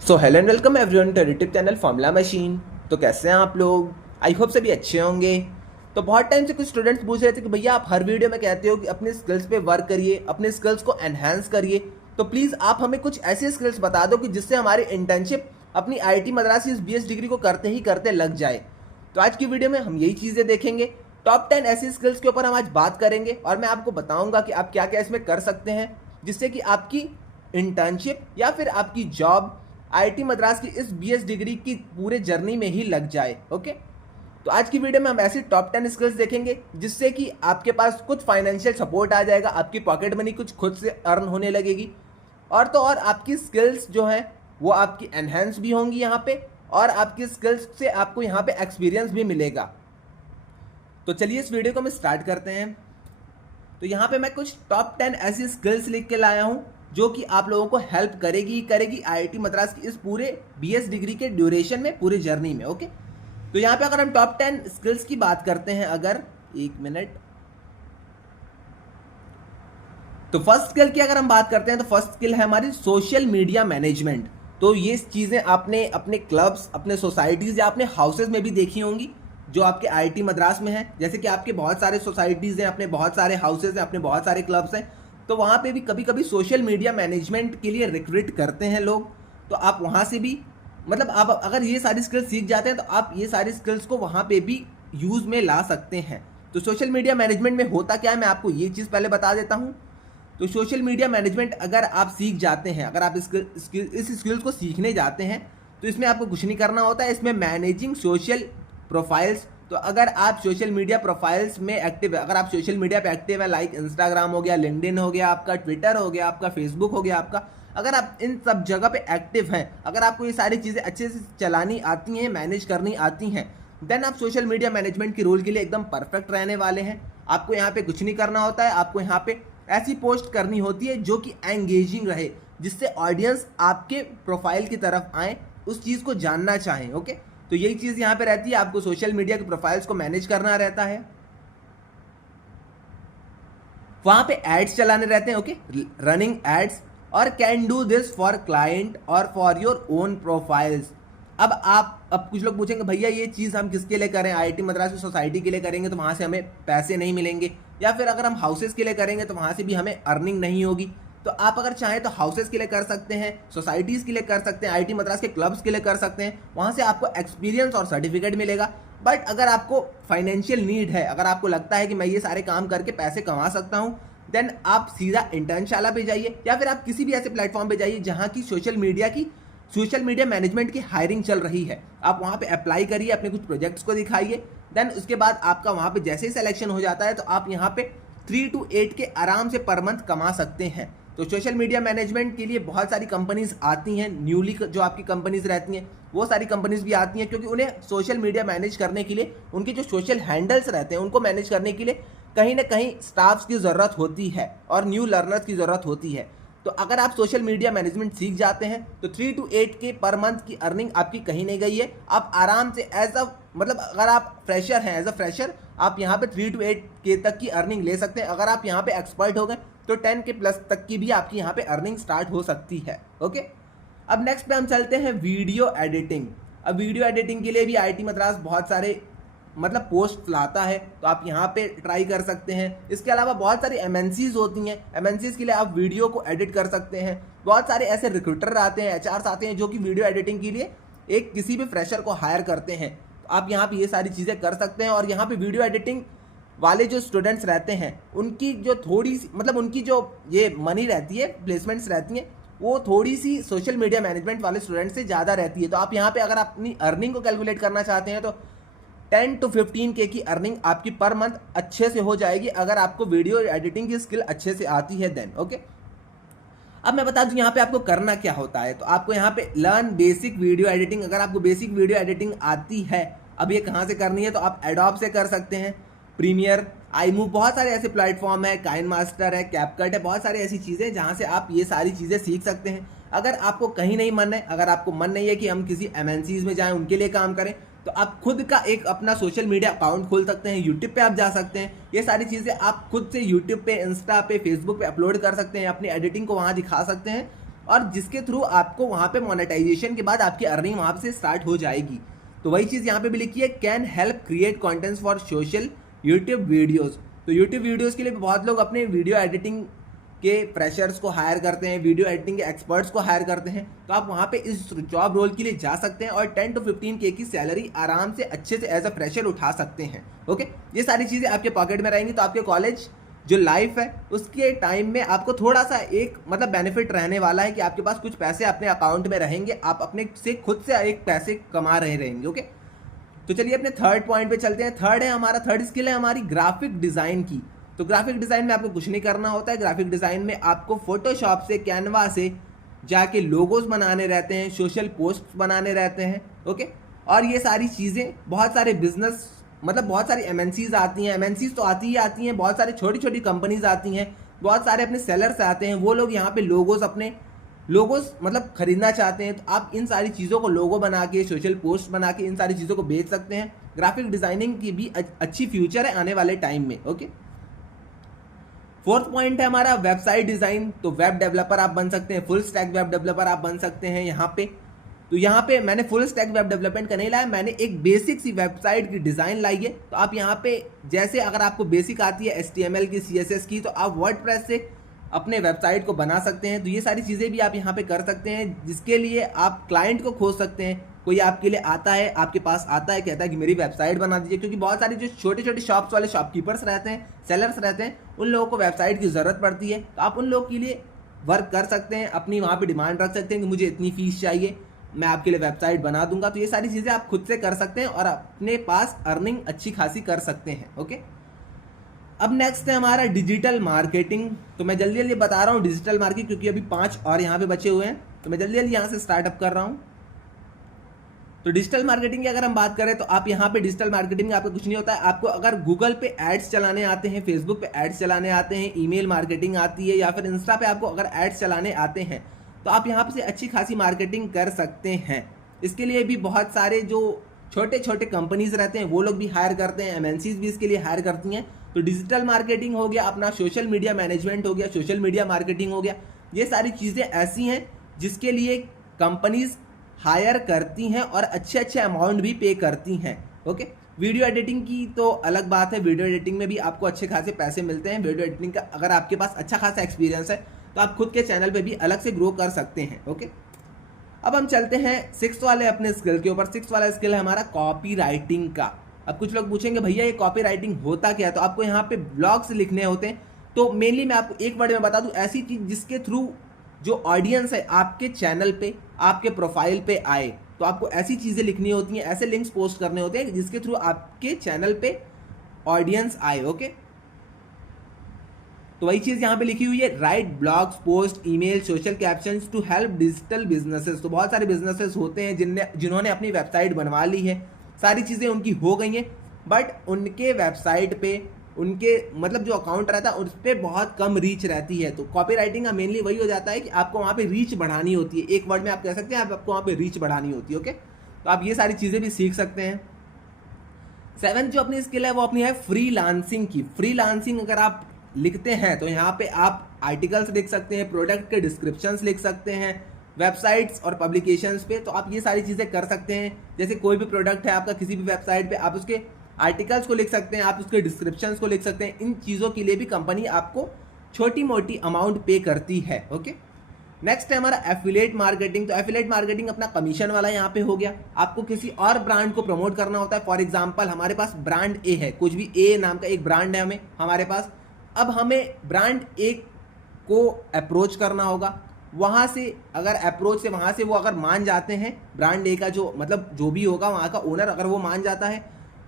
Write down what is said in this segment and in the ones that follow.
So hello and welcome everyone to YouTube channel Formula Machine. तो कैसे हैं आप लोग? आई होप सभी अच्छे होंगे। तो बहुत टाइम से कुछ स्टूडेंट्स पूछ रहे थे कि भैया आप हर वीडियो में कहते हो कि अपने स्किल्स पे वर्क करिए, अपने स्किल्स को एनहांस करिए। तो प्लीज़ आप हमें कुछ ऐसे स्किल्स बता दो कि जिससे हमारी इंटर्नशिप अपनी आईआईटी मद्रास की इस बीएस डिग्री को करते ही करते लग जाए। तो आज की वीडियो में हम यही चीज़ें देखेंगे। टॉप 10 ऐसी स्किल्स के ऊपर हम आज बात करेंगे और मैं आपको बताऊंगा कि आप क्या क्या इसमें कर सकते हैं जिससे कि आपकी इंटर्नशिप या फिर आपकी जॉब आईआईटी मद्रास की इस बीएस डिग्री की पूरे जर्नी में ही लग जाए। ओके, तो आज की वीडियो में हम ऐसी टॉप 10 स्किल्स देखेंगे जिससे कि आपके पास कुछ फाइनेंशियल सपोर्ट आ जाएगा, आपकी पॉकेट मनी कुछ खुद से अर्न होने लगेगी और तो और आपकी स्किल्स जो हैं वो आपकी एनहेंस भी होंगी यहाँ पे, और आपकी स्किल्स से आपको यहाँ पे एक्सपीरियंस भी मिलेगा। तो चलिए इस वीडियो को हम स्टार्ट करते हैं। तो यहाँ पे मैं कुछ टॉप 10 ऐसी स्किल्स लिख के लाया हूँ जो कि आप लोगों को हेल्प करेगी आईआईटी मद्रास की इस पूरे बीएस डिग्री के ड्यूरेशन में, पूरे जर्नी में। ओके, तो यहाँ पे अगर हम टॉप 10 स्किल्स की बात करते हैं, अगर एक मिनट, तो फर्स्ट स्किल की अगर हम बात करते हैं तो फर्स्ट स्किल है हमारी सोशल मीडिया मैनेजमेंट। तो ये चीज़ें आपने अपने क्लब्स, अपने सोसाइटीज़ या अपने हाउसेज में भी देखी होंगी जो आपके आईआईटी मद्रास में है। जैसे कि आपके बहुत सारे सोसाइटीज़ हैं, अपने बहुत सारे हाउसेज हैं, अपने बहुत सारे क्लब्स हैं, तो वहाँ पे भी कभी कभी सोशल मीडिया मैनेजमेंट के लिए रिक्रूट करते हैं लोग। तो आप वहाँ से भी, मतलब आप अगर ये सारी स्किल्स सीख जाते हैं तो आप ये सारी स्किल्स को वहाँ पे भी यूज़ में ला सकते हैं। तो सोशल मीडिया मैनेजमेंट में होता क्या है, मैं आपको ये चीज़ पहले बता देता हूँ। तो सोशल मीडिया मैनेजमेंट अगर आप सीख जाते हैं, अगर आप इस स्किल्स को सीखने जाते हैं तो इसमें आपको कुछ नहीं करना होता है। इसमें मैनेजिंग सोशल प्रोफाइल्स, तो अगर आप सोशल मीडिया प्रोफाइल्स में एक्टिव है, अगर आप सोशल मीडिया पे एक्टिव है, लाइक इंस्टाग्राम हो गया, लिंक्डइन हो गया आपका, ट्विटर हो गया आपका, फेसबुक हो गया आपका, अगर आप इन सब जगह पे एक्टिव हैं, अगर आपको ये सारी चीज़ें अच्छे से चलानी आती हैं, मैनेज करनी आती हैं, देन आप सोशल मीडिया मैनेजमेंट की रोल के लिए एकदम परफेक्ट रहने वाले हैं। आपको यहाँ पे कुछ नहीं करना होता है, आपको यहाँ पे ऐसी पोस्ट करनी होती है जो कि एंगेजिंग रहे, जिससे ऑडियंस आपके प्रोफाइल की तरफ आए, उस चीज़ को जानना चाहें। ओके, तो यही चीज़ यहाँ पे रहती है, आपको सोशल मीडिया के प्रोफाइल्स को मैनेज करना रहता है, वहाँ पे एड्स चलाने रहते हैं। ओके, रनिंग एड्स, और can do this for client और फॉर योर ओन प्रोफाइल्स। अब कुछ लोग पूछेंगे भैया ये चीज़ हम किसके लिए करें, आईआईटी मद्रास की सोसाइटी के लिए करेंगे तो वहाँ से हमें पैसे नहीं मिलेंगे, या फिर अगर हम हाउसेस के लिए करेंगे तो वहाँ से भी हमें अर्निंग नहीं होगी। तो आप अगर चाहें तो हाउसेस के लिए कर सकते हैं, सोसाइटीज़ के लिए कर सकते हैं, आईआईटी मद्रास के क्लब्स के लिए कर सकते हैं, वहाँ से आपको एक्सपीरियंस और सर्टिफिकेट मिलेगा। बट अगर आपको फाइनेंशियल नीड है, अगर आपको लगता है कि मैं ये सारे काम करके पैसे कमा सकता हूँ, देन आप सीधा इंटर्नशाला पे जाइए, या फिर आप किसी भी ऐसे प्लेटफॉर्म पे जाइए जहाँ की सोशल मीडिया मैनेजमेंट की हायरिंग चल रही है। आप वहाँ पे अप्लाई करिए, अपने कुछ प्रोजेक्ट्स को दिखाइए, देन उसके बाद आपका वहाँ पे जैसे ही सिलेक्शन हो जाता है तो आप यहाँ पे 3 to 8 के आराम से पर मंथ कमा सकते हैं। तो सोशल मीडिया मैनेजमेंट के लिए बहुत सारी कंपनीज आती हैं, न्यूली जो आपकी कंपनीज रहती हैं वो सारी कंपनीज भी आती हैं, क्योंकि उन्हें सोशल मीडिया मैनेज करने के लिए, उनके जो सोशल हैंडल्स रहते हैं उनको मैनेज करने के लिए कहीं ना कहीं स्टाफ्स की ज़रूरत होती है और न्यू लर्नर्स की ज़रूरत होती है। तो अगर आप सोशल मीडिया मैनेजमेंट सीख जाते हैं तो 3 to 8 के पर मंथ की अर्निंग आपकी कहीं नहीं गई है। आप आराम से मतलब अगर आप फ्रेशर हैं, एज अ फ्रेशर आप यहाँ पे 3 to 8 के तक की अर्निंग ले सकते हैं। अगर आप यहाँ पे एक्सपर्ट हो गए तो 10 के प्लस तक की भी आपकी यहाँ पे अर्निंग स्टार्ट हो सकती है। ओके, अब नेक्स्ट पे हम चलते हैं वीडियो एडिटिंग। अब वीडियो एडिटिंग के लिए भी आईआईटी मद्रास बहुत सारे मतलब पोस्ट लाता है, तो आप यहाँ पे ट्राई कर सकते हैं। इसके अलावा बहुत सारी एमएनसीज होती हैं, एमएनसीज के लिए आप वीडियो को एडिट कर सकते हैं। बहुत सारे ऐसे रिक्रूटर आते हैं, एचआरस आते हैं जो कि वीडियो एडिटिंग के लिए एक किसी भी फ्रेशर को हायर करते हैं। तो आप यहाँ पे ये सारी चीज़ें कर सकते हैं। और यहाँ पे वीडियो एडिटिंग वाले जो स्टूडेंट्स रहते हैं उनकी जो थोड़ी सी, मतलब उनकी जो ये मनी रहती है, प्लेसमेंट्स रहती हैं, वो थोड़ी सी सोशल मीडिया मैनेजमेंट वाले स्टूडेंट से ज़्यादा रहती है। तो आप यहाँ पे अगर अपनी अर्निंग को कैलकुलेट करना चाहते हैं तो 10 to 15 के की अर्निंग आपकी पर मंथ अच्छे से हो जाएगी, अगर आपको वीडियो एडिटिंग की स्किल अच्छे से आती है देन। ओके, अब मैं बता दूं यहाँ पे आपको करना क्या होता है। तो आपको यहाँ पे लर्न बेसिक वीडियो एडिटिंग, अगर आपको बेसिक वीडियो एडिटिंग आती है, अब ये कहाँ से करनी है, तो आप एडोब से कर सकते हैं, प्रीमियर, iMovie, बहुत सारे ऐसे प्लेटफॉर्म है, काइन मास्टर है, कैपकट है, बहुत सारी ऐसी चीज़ें जहाँ से आप ये सारी चीज़ें सीख सकते हैं। अगर आपको कहीं नहीं मन है, अगर आपको मन नहीं है कि हम किसी एमएनसीज में जाएं उनके लिए काम करें, तो आप खुद का एक अपना सोशल मीडिया अकाउंट खोल सकते हैं, यूट्यूब पे आप जा सकते हैं, ये सारी चीज़ें आप खुद से यूट्यूब पे, इंस्टा पे, फेसबुक पे अपलोड कर सकते हैं, अपनी एडिटिंग को वहाँ दिखा सकते हैं। और जिसके थ्रू आपको वहाँ पे मोनेटाइजेशन के बाद आपकी अर्निंग वहाँ से स्टार्ट हो जाएगी। तो वही चीज़ यहाँ पे भी लिखी है, can help create contents for social YouTube videos. तो यूट्यूब वीडियोज़ के लिए बहुत लोग अपने वीडियो एडिटिंग के फ्रेशर्स को हायर करते हैं, वीडियो एडिटिंग के एक्सपर्ट्स को हायर करते हैं। तो आप वहाँ पे इस जॉब रोल के लिए जा सकते हैं और 10 to 15K की सैलरी आराम से अच्छे से एज अ फ्रेशर उठा सकते हैं। ओके, ये सारी चीज़ें आपके पॉकेट में रहेंगी। तो आपके कॉलेज जो लाइफ है उसके टाइम में आपको थोड़ा सा एक मतलब बेनिफिट रहने वाला है कि आपके पास कुछ पैसे अपने अकाउंट में रहेंगे, आप अपने से खुद से एक पैसे कमा रहे रहेंगे। ओके, तो चलिए अपने थर्ड पॉइंट पे चलते हैं। थर्ड स्किल है हमारी ग्राफिक डिज़ाइन की। तो ग्राफिक डिज़ाइन में आपको कुछ नहीं करना होता है। ग्राफिक डिज़ाइन में आपको फोटोशॉप से, कैनवा से जाके लोगोज बनाने रहते हैं, सोशल पोस्ट बनाने रहते हैं। ओके, और ये सारी चीज़ें बहुत सारे बिजनेस मतलब बहुत सारी एमएनसीज आती हैं, एमएनसीज तो आती हैं, बहुत सारी छोटी छोटी कंपनीज आती हैं, बहुत सारे अपने सेलर्स आते हैं, वो लोग यहाँ पे अपने लोगोज मतलब खरीदना चाहते हैं। तो आप इन सारी चीज़ों को लोगो बना के, सोशल पोस्ट बना के इन सारी चीज़ों को बेच सकते हैं। ग्राफिक डिज़ाइनिंग की भी अच्छी फ्यूचर है आने वाले टाइम में। ओके, फोर्थ पॉइंट है हमारा वेबसाइट डिज़ाइन। तो वेब डेवलपर आप बन सकते हैं, फुल स्टैक वेब डेवलपर आप बन सकते हैं यहाँ पे। तो यहाँ पे मैंने फुल स्टैक वेब डेवलपमेंट का नहीं लाया, मैंने एक बेसिक सी वेबसाइट की डिज़ाइन लाई है। तो आप यहाँ पे जैसे अगर आपको बेसिक आती है HTML की, CSS की, तो आप वर्डप्रेस से अपने वेबसाइट को बना सकते हैं। तो ये सारी चीज़ें भी आप यहाँ पे कर सकते हैं, जिसके लिए आप क्लाइंट को खोज सकते हैं। कोई आपके लिए आता है, आपके पास आता है, कहता है कि मेरी वेबसाइट बना दीजिए, क्योंकि बहुत सारे जो छोटे छोटे शॉप्स वाले शॉपकीपर्स रहते हैं, सेलर्स रहते हैं, उन लोगों को वेबसाइट की ज़रूरत पड़ती है। तो आप उन लोगों के लिए वर्क कर सकते हैं, अपनी वहाँ पर डिमांड रख सकते हैं कि मुझे इतनी फीस चाहिए, मैं आपके लिए वेबसाइट बना दूंगा। तो ये सारी चीज़ें आप खुद से कर सकते हैं और अपने पास अर्निंग अच्छी खासी कर सकते हैं। ओके, अब नेक्स्ट है हमारा डिजिटल मार्केटिंग। तो मैं जल्दी जल्दी बता रहा हूँ डिजिटल मार्केटिंग, क्योंकि अभी 5 और यहाँ पे बचे हुए हैं, तो मैं जल्दी जल्दी यहाँ से स्टार्टअप कर रहा हूँ। तो डिजिटल मार्केटिंग की अगर हम बात करें तो आप यहाँ पे डिजिटल मार्केटिंग में आपको कुछ नहीं होता है। आपको अगर गूगल पे एड्स चलाने आते हैं, फेसबुक पे एड्स चलाने आते हैं, ईमेल मार्केटिंग आती है, या फिर इंस्टा पे आपको अगर एड्स चलाने आते हैं, तो आप यहाँ से अच्छी खासी मार्केटिंग कर सकते हैं। इसके लिए भी बहुत सारे जो छोटे छोटे कंपनीज रहते हैं वो लोग भी हायर करते हैं, एमएनसीज भी इसके लिए हायर करती हैं। तो डिजिटल मार्केटिंग हो गया, अपना सोशल मीडिया मैनेजमेंट हो गया, सोशल मीडिया मार्केटिंग हो गया, ये सारी चीज़ें ऐसी हैं जिसके लिए कंपनीज हायर करती हैं और अच्छे अमाउंट भी पे करती हैं। ओके, वीडियो एडिटिंग की तो अलग बात है, वीडियो एडिटिंग में भी आपको अच्छे खासे पैसे मिलते हैं। वीडियो एडिटिंग का अगर आपके पास अच्छा खासा एक्सपीरियंस है तो आप खुद के चैनल पे भी अलग से ग्रो कर सकते हैं। ओके, अब हम चलते हैं 6th वाले अपने स्किल के ऊपर। 6th वाला स्किल है हमारा कॉपी राइटिंग का। अब कुछ लोग पूछेंगे भैया ये कॉपी राइटिंग होता क्या है? तो आपको यहाँ पे ब्लॉग्स लिखने होते हैं। तो मेनली मैं आपको एक वर्ड में बता दूं, ऐसी चीज जिसके थ्रू जो ऑडियंस है आपके चैनल पे, आपके प्रोफाइल पे आए, तो आपको ऐसी चीज़ें लिखनी होती हैं, ऐसे लिंक्स पोस्ट करने होते हैं जिसके थ्रू आपके चैनल पे ऑडियंस आए। ओके, तो वही चीज़ यहाँ पे लिखी हुई है, write blogs, post, email, social captions to help digital businesses. तो बहुत सारे बिजनेसेस होते हैं जिन्होंने अपनी वेबसाइट बनवा ली है, सारी चीज़ें उनकी हो गई हैं, बट उनके वेबसाइट पे उनके मतलब जो अकाउंट रहता है उस पर बहुत कम रीच रहती है। तो कॉपी राइटिंग का मेनली वही हो जाता है कि आपको वहाँ पे रीच बढ़ानी होती है। एक वर्ड में आप कह सकते हैं आपको वहाँ पे रीच बढ़ानी होती है। ओके, तो आप ये सारी चीज़ें भी सीख सकते हैं। 7th जो अपनी स्किल है वो अपनी है फ्रीलांसिंग की। फ्रीलांसिंग अगर आप लिखते हैं तो यहाँ पे आप आर्टिकल्स लिख सकते हैं, प्रोडक्ट के डिस्क्रिप्शंस लिख सकते हैं, वेबसाइट्स और पब्लिकेशंस पे। तो आप ये सारी चीज़ें कर सकते हैं। जैसे कोई भी प्रोडक्ट है आपका किसी भी वेबसाइट पे, आप उसके आर्टिकल्स को लिख सकते हैं, आप उसके डिस्क्रिप्शंस को लिख सकते हैं। इन चीज़ों के लिए भी कंपनी आपको छोटी मोटी अमाउंट पे करती है। ओके, नेक्स्ट है हमारा एफिलिएट मार्केटिंग। तो एफिलिएट मार्केटिंग अपना कमीशन वाला यहाँ पे हो गया। आपको किसी और ब्रांड को प्रमोट करना होता है। फॉर एग्जाम्पल हमारे पास ब्रांड ए है, कुछ भी ए नाम का एक ब्रांड है हमारे पास। अब हमें ब्रांड ए को अप्रोच करना होगा। वहाँ से अगर अप्रोच से वहाँ से वो अगर मान जाते हैं, ब्रांड ए का जो मतलब जो भी होगा वहाँ का ओनर अगर वो मान जाता है,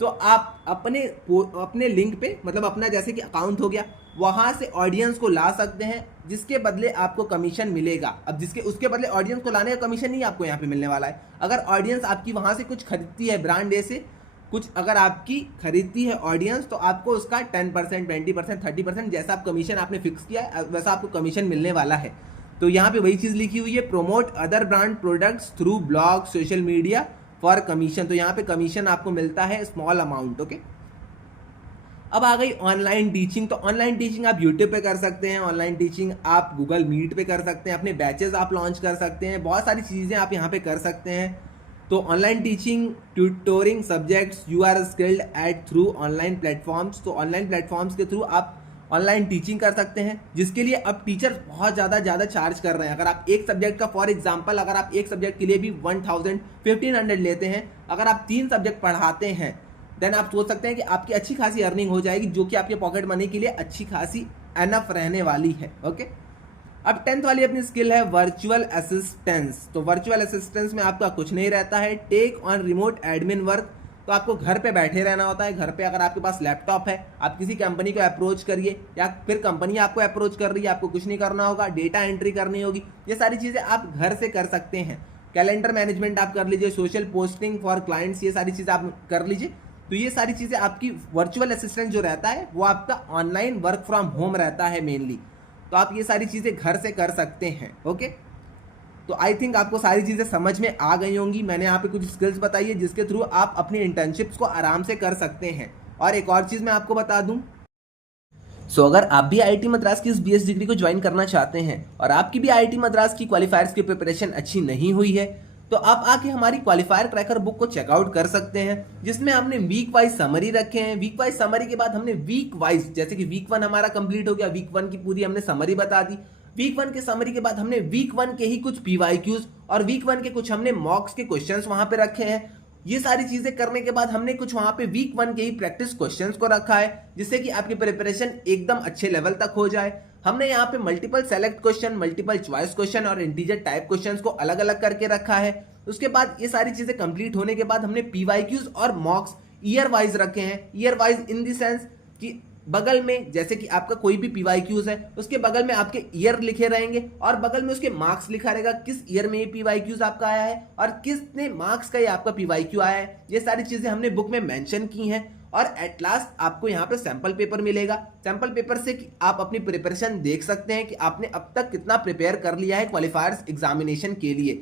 तो आप अपने लिंक पे मतलब अपना जैसे कि अकाउंट हो गया, वहाँ से ऑडियंस को ला सकते हैं, जिसके बदले आपको कमीशन मिलेगा। अब उसके बदले ऑडियंस को लाने का कमीशन नहीं आपको यहाँ पे मिलने वाला है। अगर ऑडियंस आपकी वहाँ से कुछ खरीदती है, ब्रांड ए से कुछ अगर आपकी खरीदती है ऑडियंस, तो आपको उसका 10%, 20%, 30% जैसा आप कमीशन आपने फिक्स किया है वैसा आपको कमीशन मिलने वाला है। तो यहाँ पे वही चीज़ लिखी हुई है, promote other brand products through blog, social media for commission. तो यहाँ पे कमीशन आपको मिलता है स्मॉल अमाउंट। ओके, अब आ गई ऑनलाइन टीचिंग। तो ऑनलाइन टीचिंग आप यूट्यूब पे कर सकते हैं, ऑनलाइन टीचिंग आप गूगल मीट पे कर सकते हैं, अपने बैचेस आप लॉन्च कर सकते हैं, बहुत सारी चीज़ें आप यहाँ पे कर सकते हैं। तो online teaching, tutoring subjects you are skilled at through online platforms. तो ऑनलाइन प्लेटफॉर्म्स के थ्रू आप ऑनलाइन टीचिंग कर सकते हैं, जिसके लिए अब टीचर बहुत ज़्यादा चार्ज कर रहे हैं। अगर आप एक सब्जेक्ट का फॉर एग्जांपल, अगर आप एक सब्जेक्ट के लिए भी 1500 लेते हैं, अगर आप 3 सब्जेक्ट पढ़ाते हैं, देन आप सोच सकते हैं कि आपकी अच्छी खासी अर्निंग हो जाएगी, जो कि आपके पॉकेट मनी के लिए अच्छी खासी एनफ रहने वाली है। ओके, अब 10th वाली अपनी स्किल है वर्चुअल असिस्टेंस। तो वर्चुअल असिस्टेंस में आपका कुछ नहीं रहता है, take on remote admin work. तो आपको घर पे बैठे रहना होता है। घर पे अगर आपके पास लैपटॉप है, आप किसी कंपनी को अप्रोच करिए या फिर कंपनी आपको अप्रोच कर रही है, आपको कुछ नहीं करना होगा, डेटा एंट्री करनी होगी, ये सारी चीज़ें आप घर से कर सकते हैं। कैलेंडर मैनेजमेंट आप कर लीजिए, सोशल पोस्टिंग फॉर क्लाइंट्स, ये सारी चीज़ें आप कर लीजिए। तो ये सारी चीज़ें आपकी वर्चुअल असिस्टेंट जो रहता है वो आपका ऑनलाइन वर्क फ्रॉम होम रहता है मेनली। तो आप ये सारी चीज़ें घर से कर सकते हैं। ओके, तो आई थिंक आपको सारी चीज़ें समझ में आ गई होंगी। मैंने यहाँ पे कुछ स्किल्स बताई है जिसके थ्रू आप अपनी इंटर्नशिप्स को आराम से कर सकते हैं। और एक और चीज़ मैं आपको बता दूं, अगर आप भी आईआईटी मद्रास की इस बीएस डिग्री को ज्वाइन करना चाहते हैं और आपकी भी आईआईटी मद्रास की क्वालिफायर्स की प्रिपरेशन अच्छी नहीं हुई है, तो आप आके हमारी क्वालिफायर क्रैकर बुक को चेकआउट कर सकते हैं, जिसमें हमने वीक वाइज समरी रखे हैं। वीक वाइज समरी के बाद हमने वीक वाइज, जैसे कि वीक 1 हमारा कंप्लीट हो गया, वीक 1 की पूरी हमने समरी बता दी। वीक 1 के समरी के बाद हमने वीक 1 के ही कुछ पीवाईक्यूज और वीक 1 के कुछ हमने मॉक्स के क्वेश्चंस वहां पे रखे हैं। ये सारी चीजें करने के बाद हमने कुछ वहां पे वीक 1 के ही प्रैक्टिस क्वेश्चंस को रखा है, जिससे कि आपकी प्रिपरेशन एकदम अच्छे लेवल तक हो जाए। हमने यहाँ पे multiple select question, multiple choice question और इंटीजर टाइप क्वेश्चंस को अलग अलग करके रखा है। उसके बाद ये सारी चीजें कंप्लीट होने के बाद हमने पीवाईक्यूज और मॉक्स ईयर वाइज रखे हैं। Year wise in the sense कि बगल में, जैसे कि आपका कोई भी पीवाईक्यूज है, उसके बगल में आपके ईयर लिखे रहेंगे और बगल में उसके मार्क्स लिखा रहेगा, किस ईयर में ये पीवाईक्यूज आपका आया है और कितने मार्क्स का ये आपका पीवाईक्यू आया है। ये सारी चीजें हमने बुक में मेंशन की हैं। और एट लास्ट आपको यहाँ पे सैंपल पेपर मिलेगा। सैंपल पेपर से कि आप अपनी प्रिपरेशन देख सकते हैं कि आपने अब तक कितना प्रिपेयर कर लिया है क्वालिफायर्स एग्जामिनेशन के लिए।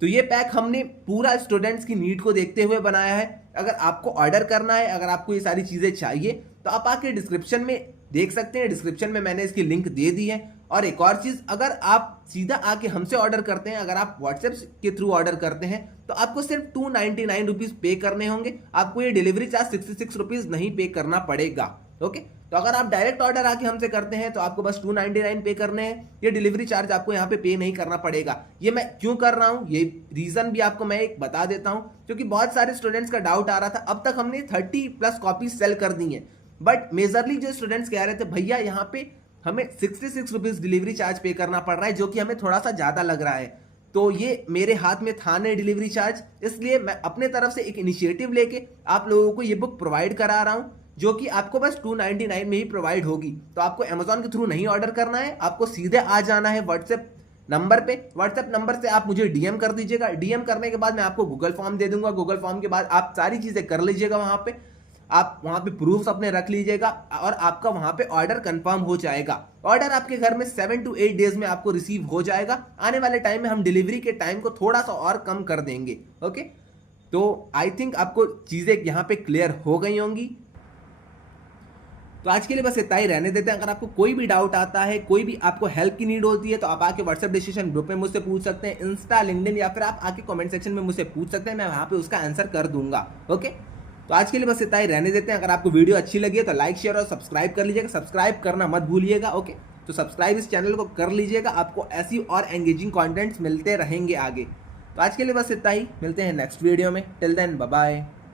तो ये पैक हमने पूरा स्टूडेंट्स की नीड को देखते हुए बनाया है। अगर आपको ऑर्डर करना है, अगर आपको ये सारी चीज़ें चाहिए, तो आप आके डिस्क्रिप्शन में देख सकते हैं। डिस्क्रिप्शन में मैंने इसकी लिंक दे दी है। और एक और चीज़, अगर आप सीधा आके हमसे ऑर्डर करते हैं, अगर आप व्हाट्सएप के थ्रू ऑर्डर करते हैं, तो आपको सिर्फ 299 रुपीज़ पे करने होंगे। आपको ये डिलीवरी चार्ज 66 रुपीज़ नहीं पे करना पड़ेगा। ओके, तो अगर आप डायरेक्ट ऑर्डर आके हमसे करते हैं तो आपको बस 299 पे करने हैं। ये डिलीवरी चार्ज आपको यहाँ पे नहीं करना पड़ेगा। ये मैं क्यों कर रहा हूँ, ये रीजन भी आपको मैं एक बता देता हूँ, क्योंकि बहुत सारे स्टूडेंट्स का डाउट आ रहा था। अब तक हमने 30+ कॉपीज सेल कर दी हैं, बट मेजरली जो स्टूडेंट्स कह रहे थे भैया यहाँ पे हमें 66 रुपीज़ डिलीवरी चार्ज पे करना पड़ रहा है, जो कि हमें थोड़ा सा ज़्यादा लग रहा है। तो ये मेरे हाथ में था नहीं डिलीवरी चार्ज, इसलिए मैं अपने तरफ से एक इनिशिएटिव लेके आप लोगों को ये बुक प्रोवाइड करा रहा हूँ, जो कि आपको बस 299 में ही प्रोवाइड होगी। तो आपको अमेजॉन के थ्रू नहीं ऑर्डर करना है, आपको सीधे आ जाना है व्हाट्सएप नंबर पे। व्हाट्सएप नंबर से आप मुझे डीएम कर दीजिएगा। डीएम करने के बाद मैं आपको गूगल फॉर्म दे दूंगा। गूगल फॉर्म के बाद आप सारी चीज़ें कर लीजिएगा। आप वहां पे प्रूफ्स अपने रख लीजिएगा और आपका वहां पे ऑर्डर कंफर्म हो जाएगा। ऑर्डर आपके घर में 7 to 8 डेज में आपको रिसीव हो जाएगा। आने वाले टाइम में हम डिलीवरी के टाइम को थोड़ा सा और कम कर देंगे। ओके, तो आई थिंक आपको चीज़ें यहाँ पे क्लियर हो गई होंगी। तो आज के लिए बस इतना ही रहने देते हैं। अगर आपको कोई भी डाउट आता है, कोई भी आपको हेल्प की नीड होती है, तो आप आके व्हाट्सएप डिस्कशन ग्रुप में मुझसे पूछ सकते हैं, इंस्टा, लिंक्डइन, या फिर आप आके कमेंट सेक्शन में मुझसे पूछ सकते हैं। मैं वहाँ पे उसका आंसर कर दूंगा। ओके, तो आज के लिए बस इतना ही रहने देते हैं। अगर आपको वीडियो अच्छी लगी है तो लाइक, शेयर और सब्सक्राइब कर लीजिएगा। सब्सक्राइब करना मत भूलिएगा। ओके, तो सब्सक्राइब इस चैनल को कर लीजिएगा। आपको ऐसी और एंगेजिंग कंटेंट्स मिलते रहेंगे आगे। तो आज के लिए बस इतना ही, मिलते हैं नेक्स्ट वीडियो में। Till then bye bye.